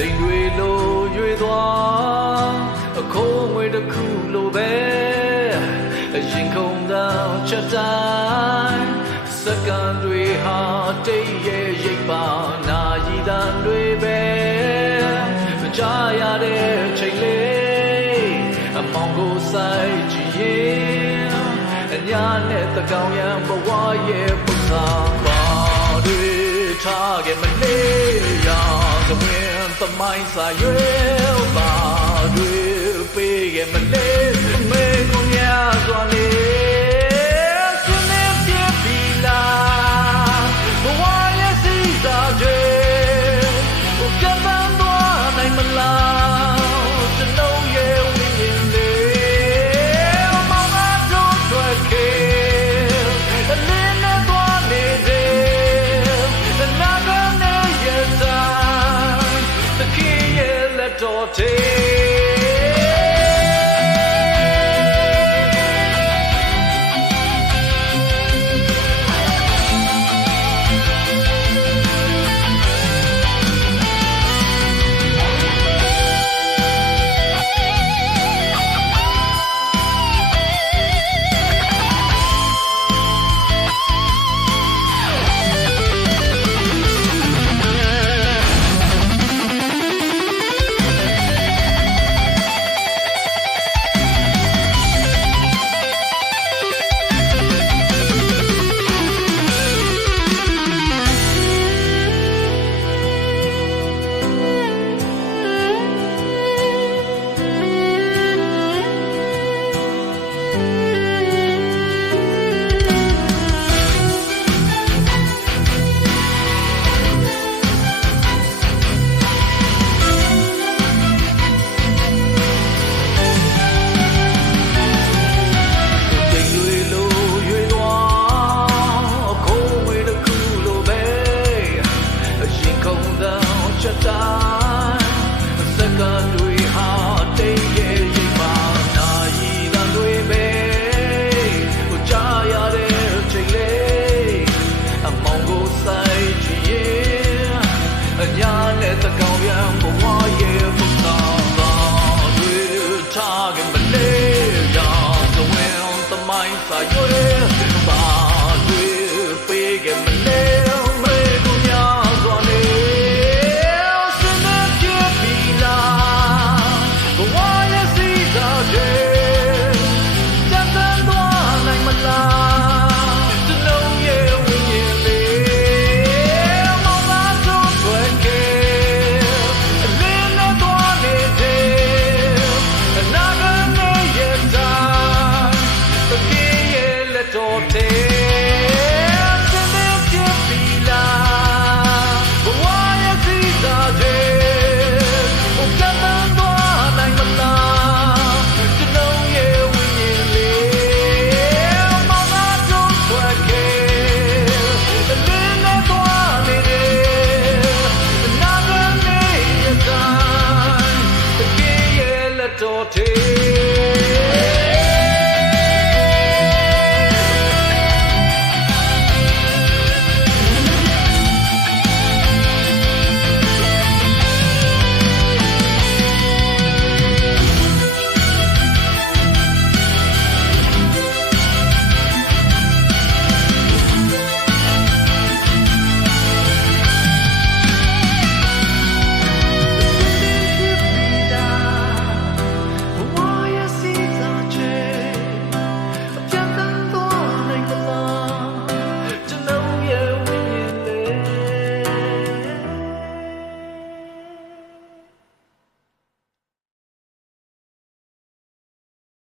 ချိန်တွေလိုရွေသွားအခိုးငွေတစ်ခုလိုပဲရင်ခုန်သောချက်တိုင်းစက္ကန့်တွေဟာတိတ်ရဲ့ရိပ်ပါနာရီတန်တွေပဲမကြားရတဲ့ချိန်လေးအမောင်ကိုစိုက်ကြည့်ရင်အညာနဲ့တကောင်ရန်ဘဝရဲ့ပုံစံပါတွေထားခဲ့မလေးရာသဝင်းသမိုင်းစာရွယ်ပါတွေပေးခဲ့မလေးမေကိုများစွာလေးအညာနဲ့တကောင်ရန်ဘဝရဲ့